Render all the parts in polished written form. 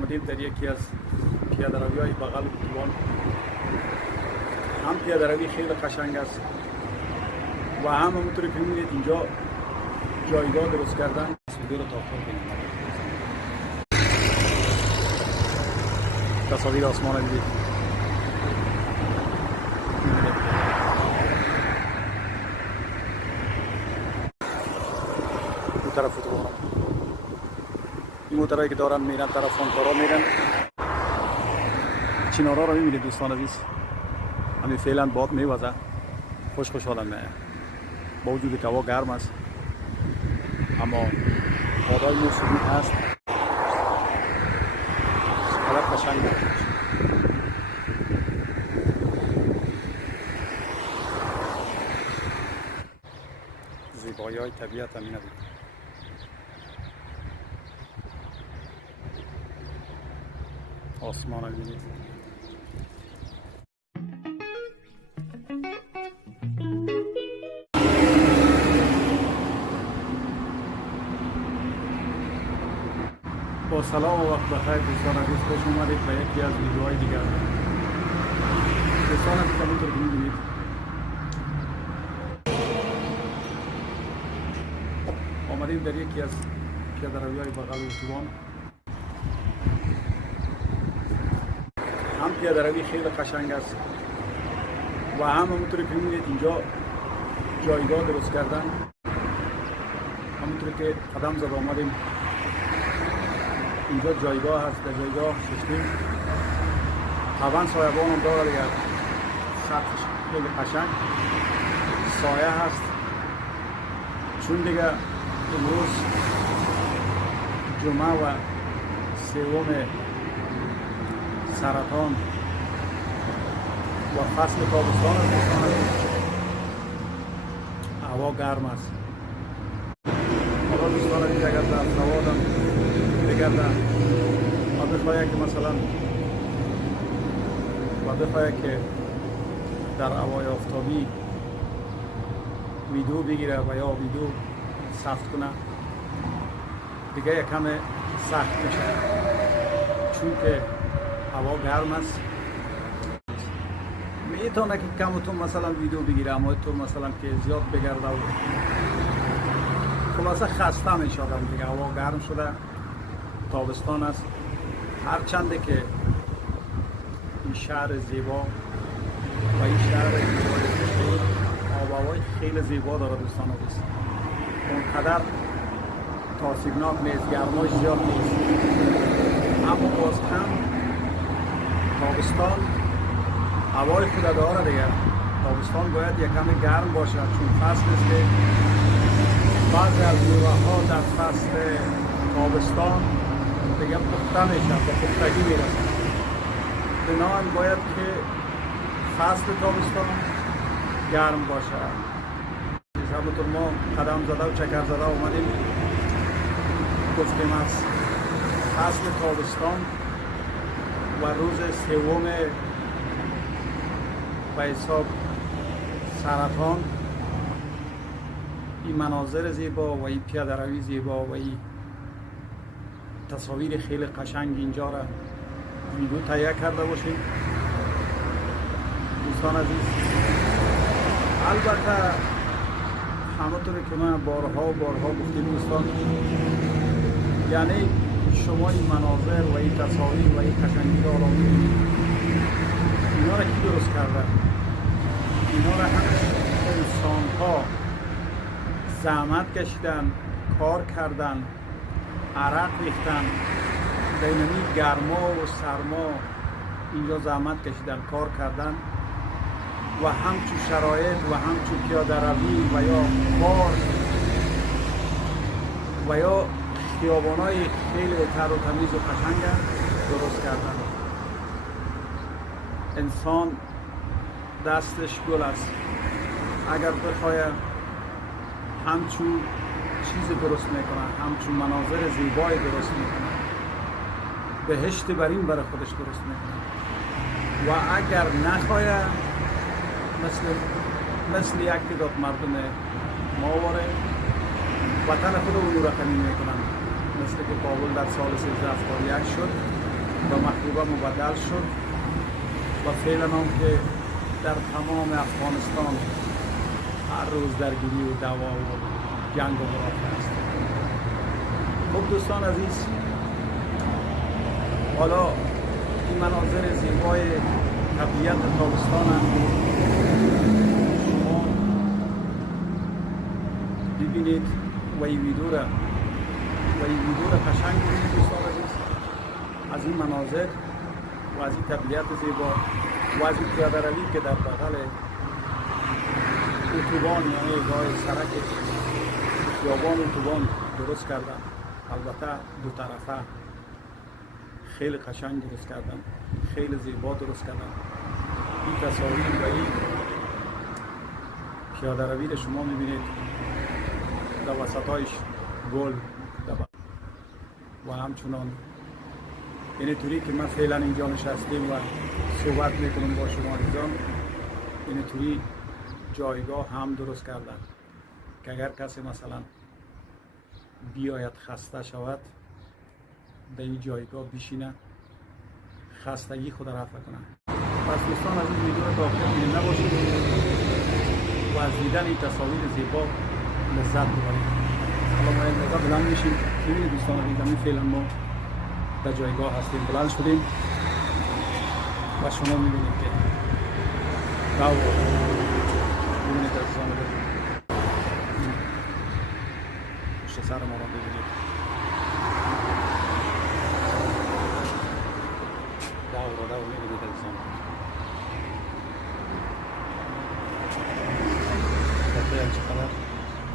آمدیم در یکی از پیاده‌روی های بغل اتوبان. هم پیاده‌روی خیلی قشنگ است و هم همونطوری که می‌بینید اینجا جایگاه درست کردن. ویدئو رو تا آخر ببینید. تصاویر آسمان رو دیدید. دو طرف اتوبان این موترهایی که دارن میرن طرف فانکارا میرن. چینارا رو میبینید دوستان عزیز، همین فعلا باد میوزه، خوشحالم میه با وجود که هوا گرم است اما بادای موسیقی هست. حالت قشنگ است. زیبایی های طبیعت همینه بود. آسمان رو ببینید. با سلام و وقت بخیر دوستان عزیز، خوش اومدید به یکی از ویدئوهای دیگر. دوستان عزیز همونطور که می‌بینید آمدیم در یکی از پیاده‌روی‌های بغل اتوبان. هم پیاده‌روی خیلی قشنگ است و هم همونطوری که می‌بینید اینجا جایگاه درست کردن. همونطوری که قدم زد آمدیم اینجا جایگاه هست. در جایگاه شستیم. طبعا سایبان هم داره دیگر، سطحش خیلی قشنگ سایه هست چون دیگه امروز جمعه و سوم سرطان و فصل تابستان است. هوا گرم است. حالا دوستان عزیز اگر در سوادم بگردم و بخواهد که مثلا که در هوای آفتابی ویدئو بگیره و یا ویدئو ثبت کنه دیگه یکم سخت میشه چون که هوا گرم است. میتونه که کمتون مثلا ویدئو بگیره اما تو مثلا که زیاد بگرده و خلاصه خسته میشدم دیگه. هوا گرم شده، تابستان است. هرچنده که این شهر زیبا و این شهر زیبای آب و هوای خیلی زیبا داره دوستان عزیز، اونقدر تاثیرناک نیست، گرماش زیاد نیست اما باز هم تابستان هوای خود داره دیگه. تابستان باید یکم گرم باشد چون فصل است که بعضی از میوه ها در فصل تابستان دیگه پخته میشن، به پختگی میرسن. بنابراین باید که فصل تابستان گرم باشه. همونطور ما قدم زده و چکرزدن اومدیم گفتیم از فصل تابستان و روز سوم به حساب سرطان این مناظر زیبا و این پیاده‌روی زیبا و این تصاویر خیلی قشنگ اینجا را ویدئو تهیه کرده باشیم دوستان عزیز. البته همونطوری که من بارها گفتیم دوستان، یعنی شما این مناظر و این تصاویر و این قشنگی را می‌بینید، اینا را کی درست کرده؟ اینا را هم انسان ها زحمت کشیدن، کار کردن، عرق ریختن، بینمی گرما و سرما اینجا زحمت کشیدن، کار کردن و همچون شرایط و همچون پیاده‌روی و یا بار و یا خیابان‌های خیلی تر و تمیز و قشنگ درست کردن. انسان دستش گل است. اگر بخواه همچون چیز درست میکنه، همچون مناظر زیبای درست میکنه، بهشت برین برای خودش درست میکنه و اگر نخواه مثل یک تعداد مردم ماوره وطن خود رو رقمی میکنن، مثل که کابل در سال 1371 شد به محبوبه مبدل شد و فعلا هم که در تمام افغانستان هر روز درگیری و دعوا و جنگ و مرافعه است. خب دوستان عزیز، حالا این مناظر زیبای طبیعت تابستان هم شما ببینید و این ویدئو را قشنگ ببینید دوستان عزیز. از این مناظر و از این طبیعت زیبا و از این پیاده روی که در بغل اتوبان یعنی راه سرک خیابان اتوبان درست کردن. البته دو طرفه خیلی قشنگ درست کردن، خیلی زیبا درست کردن. این تصاویر و این پیاده روی را شما میبینید در وسطایش گل و همچنان این طوری که من فعلا اینجا نشستیم و صحبت میکنم با شما عزیزان، این طوری جایگاه هم درست کردن که اگر کسی مثلا بیاید خسته شود در این جایگاه بشینه، خستگی خود رفع کنه. پس دوستان از این ویدئو را تا آخر بیننده نباشید و از دیدن این تصاویر زیبا لذت ببرید. حالا ما این موقع بلند میشیم. ببینید دوستان عزیز، فعلا ما در جایگاه هستیم، بلند شدیم و شما میبینید که دور ببینید عزیزان، پشت سر ما را ببینید، دور میبینید عزیزان. بخیر چقدر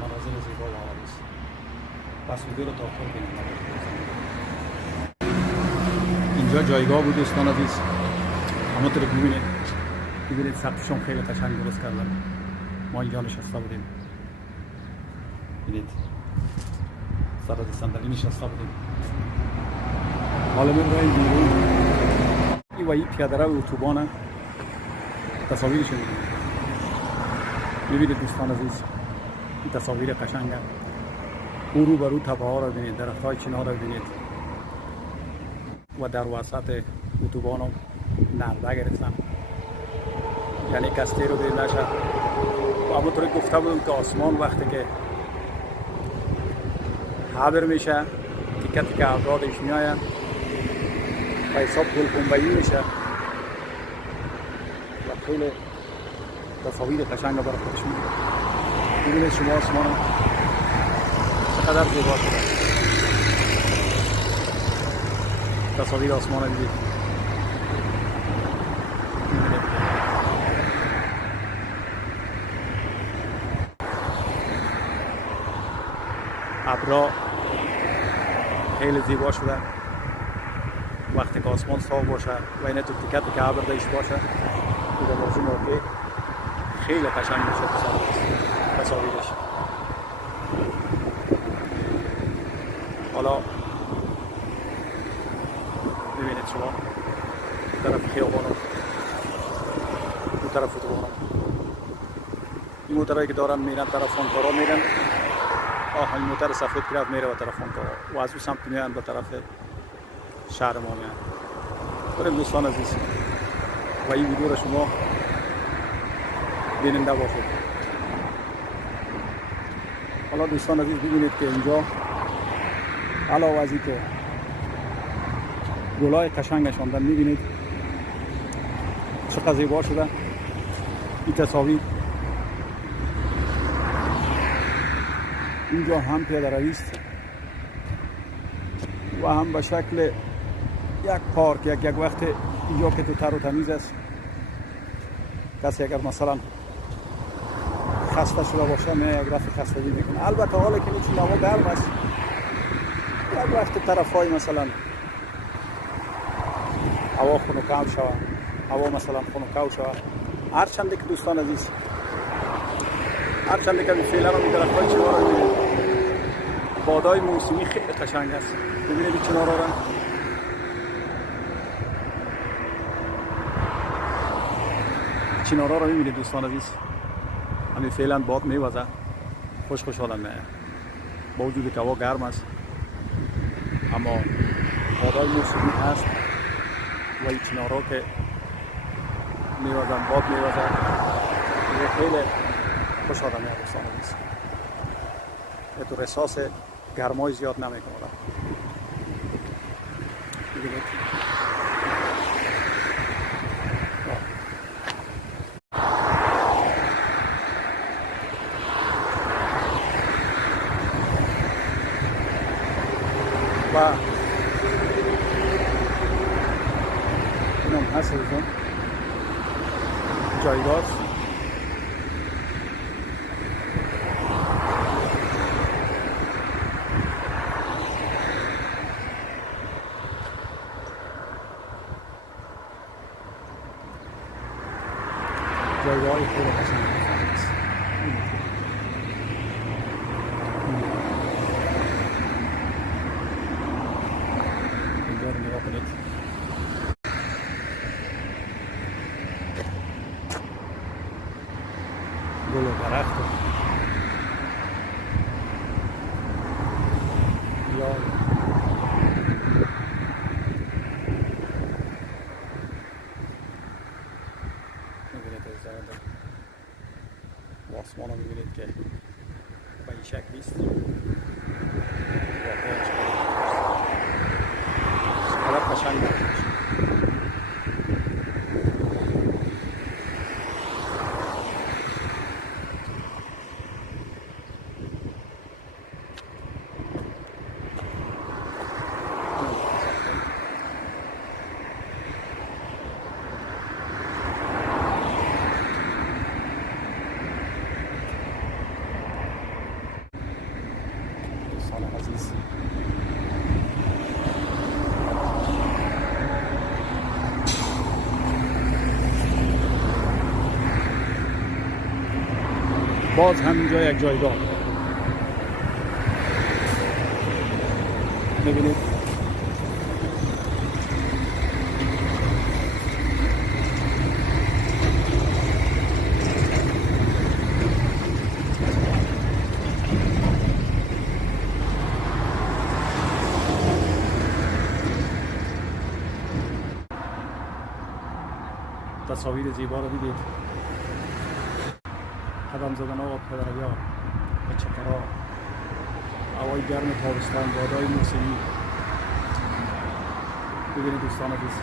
مناظر زیبا و عالی است. پس ویدئو را تا آخر ببینید. اینجا جایگاه بود دوستان عزیز، همونطور که میبینید سقفشون خیلی قشنگ درست کردن. ما اینجا نشسته بودیم، ببینید سر از صندلی نشسته بودیم. حالا میبریم بیرون این و این پیاده رو اتوبان تصاویرش میبینید دوستان عزیز. این تصاویر قشنگ هست. او رو برو تپه ها رو ببینید، درخت های چنار رو ببینید و در وسط اتوبان هم نرده گرفتن، یعنی کستی رو دید نشد. و همونطور گفته بودم که آسمان وقتی که حبر میشه تیکه تیکه افرادش میاین و حساب گلخنبه‌ای میشه و خیلی تصاویر قشنگ برای خودش میگیره. ببینید شما آسمان چقدر زیبا شده. تصاویر آسمان رو دیدید. ابرا خیلی زیبا شده وقتی که آسمان صاف باشه و این تو تیکه تیکه ابر داشت باشه. این موضوع موقع خیلی قشنگ میشه تصاویرش. حالا ببینید شما این طرف خیابان اون طرف اتوبان، این موترهایی که دارن میرن طرف فانکارا میرن. این موتر سفید گرفت میره به طرف فانکارا و از اون سمت میان به طرف شهر ما میان. بریم دوستان عزیز و این ویدئو را شما بیننده باشید. حالا دوستان عزیز ببینید که اینجا علاوه از اینکه گلای قشنگش آمدن، میبینید چقدر زیبا شده این تصاویر. اینجا هم پیاده روی است و هم به شکل یک پارک، یک وقت اینجا که تو تر و تمیز است. کسی اگر مثلا خسته شده باشه نه یک رفت خستگی میکنه. البته حالا که نیچین هوا گرم است، یک وقت طرف های مثلا هوا خنکاو شود، هوا مثلا خنکاو شود. هرچند که دوستان عزیز، هرچند که فعلا رو درخت های چنار رو میبینید، بادای موسمی خیلی قشنگ است. ببینید چنار رو چنارا رو میبینید دوستان عزیز. همین فعلا باد میوزه، خوشحالم نه با وجود که هوا گرم است، اما بادای موسمی هست و این چنارها که میوزن، باد میوزن، خیلی خوش آدم میاد دوستان عزیز. یه تو احساس گرمای زیاد نمیکنه. ببینید و اینم هست دوستان جایگاه است. جایگاه خیلی قشنگ است. اینجا رو نگاه کنید. گل و درخت یا و آسمان رو میبینید که به این شکلی است. چقدر قشنگ است. عزیز باز همینجا یک جایگاه ببینید. تصاویر زیبا رو دیدید. قدم زدن ها به دریا و چکرها، هوای گرم تابستان، بادای موسیقی. ببینید دوستان عزیز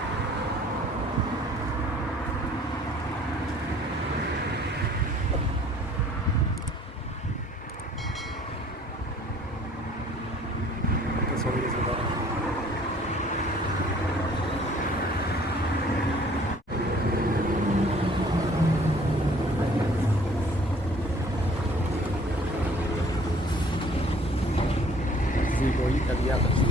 تصاویر زیبا. زیبایی طبیعت است.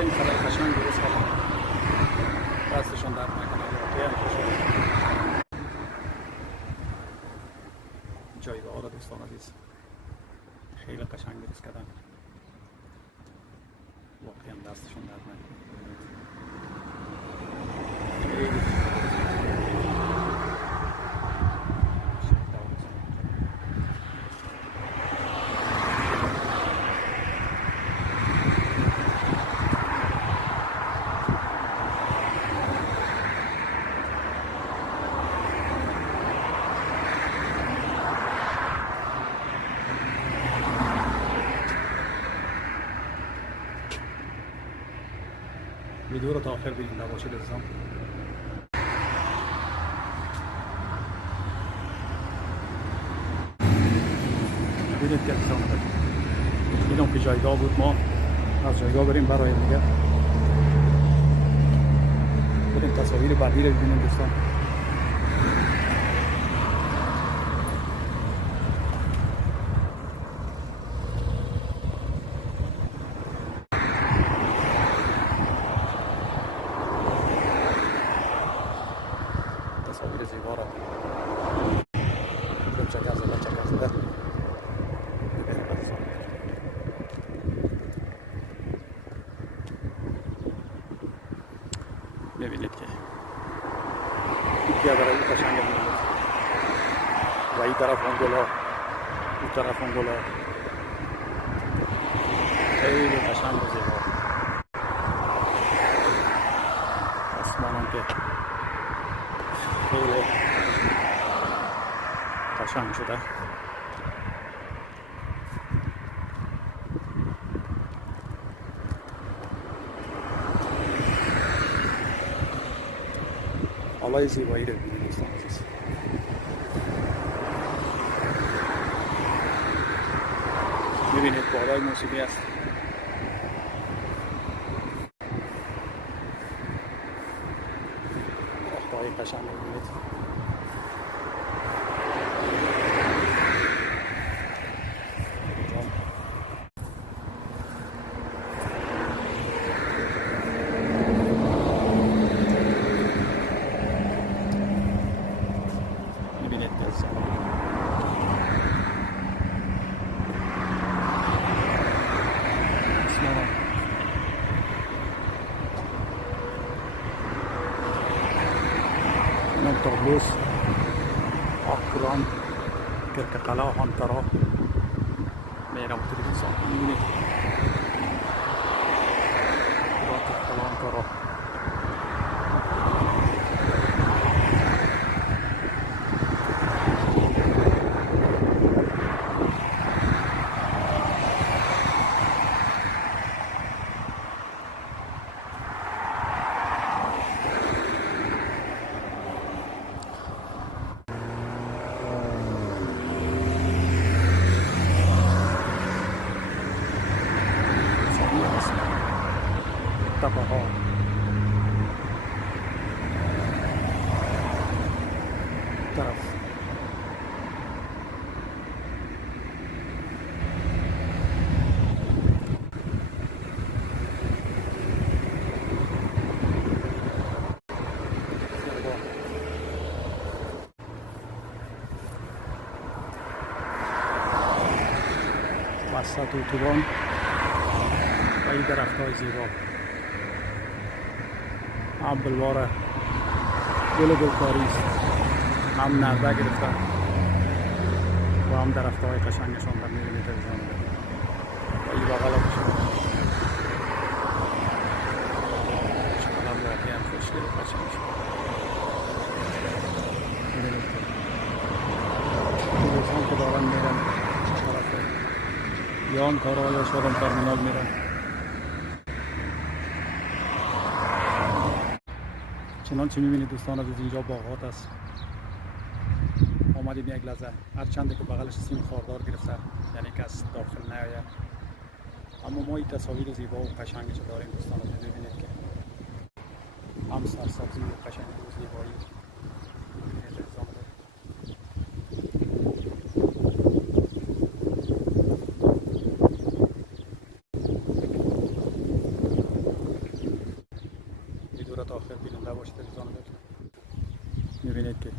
این خدای قشنگ درست کردن، دستشون درد نکنه. جایگاه را دوستان عزیز خیلی قشنگ درست کردن، واقعا دستشون درد نکنه. ویدئو رو تا آخر ببینید. باشید عزیزان. ببینید که عزیزان اینم که جایگاه بود. ما از جایگاه بریم برای دیگه. بریم تصاویر بعدی رو ببینیم دوستان. تصاویر زیبا را چکرزدن ببینید که پیاده روی قشنگ می‌بینید و این طرف اون گلا این طرف اون گلا خیلی قشنگ و زیبا. آسمان هم که خیلی قشنگ شده. حالا زیبایی رو ببینید دوستان عزیز. میبینید بالای موسیقی است. درختای قشنگ رو ببینید. تابلوس آکران کرکقلا هانترا میرم تلویزیون میبینید کرکقلا هانترا تپه‌ها طرف وسط اتوبان و این درخت‌های زیبا هم بلوار گل گلکاری است، هم نرده گرفتن و هم درخت‌های قشنگشان را می‌بینید عزیزان. و این بغل شما چقدر واقعا خوشگل و قشنگ شد. می‌بینید دوستان که دارن میرن طرف یا آنکارا یا شاید ترمینال میرن. چنانچه می‌بینید دوستان عزیز اینجا باغات است. آمدیم یک لحظه هرچند که بغلش سیم خاردار گرفته، یعنی که از داخل نیاید، اما ما این تصاویر زیبا و قشنگش داریم دوستان عزیز. ببینید که هم سرسبزی و قشنگی و زیبایی ویدئو را تا آخر بیننده باشید عزیزان. می‌بینید که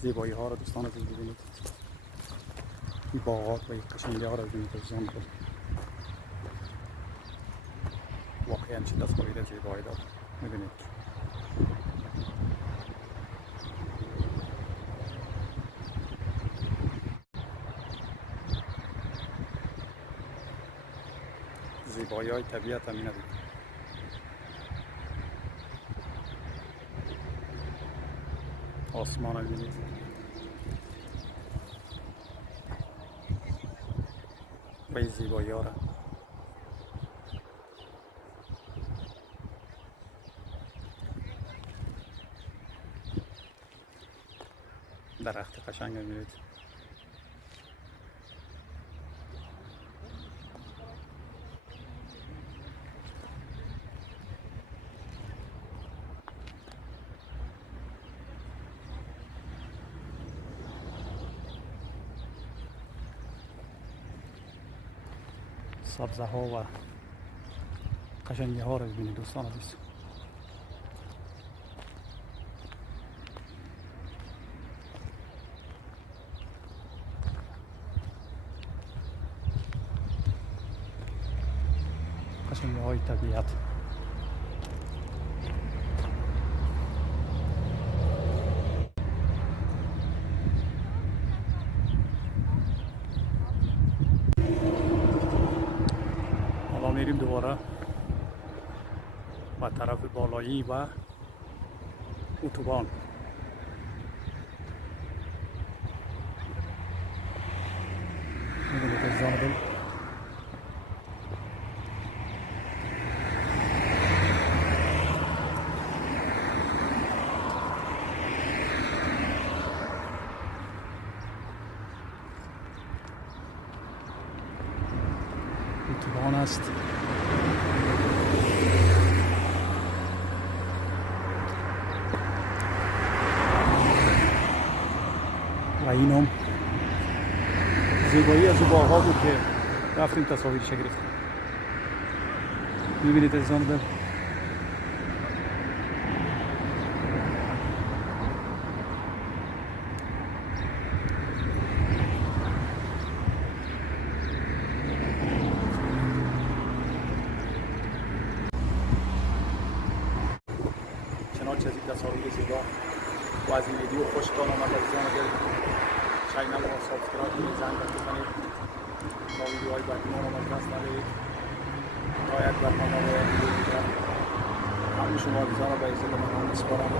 زیبایی ها را دوستان عزیز ببینید، این باغات و این قشنگی ها را ببینید عزیزان. واقعا چه تصاویر زیبایی دارد. می‌بینید زیبایی های طبیعت همین است. آسمان رو ببینید، و این زیبایی ها را درخت قشنگ رو ببینید. سبزه ها و قشنگی ها رو ببینید دوستان عزیز. قشنگی های طبیعت. حالا میریم دوباره به طرف بالایی و اتوبان. میبینید از جانب اتوبان است. و اینم زیبایی از باغ‌ها بود که رفتیم تصاویرش گرفتیم. میبینید عزیزان دل چنانچه از این تصاویر زیبا و از این ویدیو خوشتان آمد عزیزان دل، چینل ما سابسکرایت کنید، زنگ بزنید تا ویدیوهای بعدی ما رو دست ندهید تا یک برنامه و یک ویدیو دیگر. همه شما عزیزان را به عزت ممنون می‌سپارم.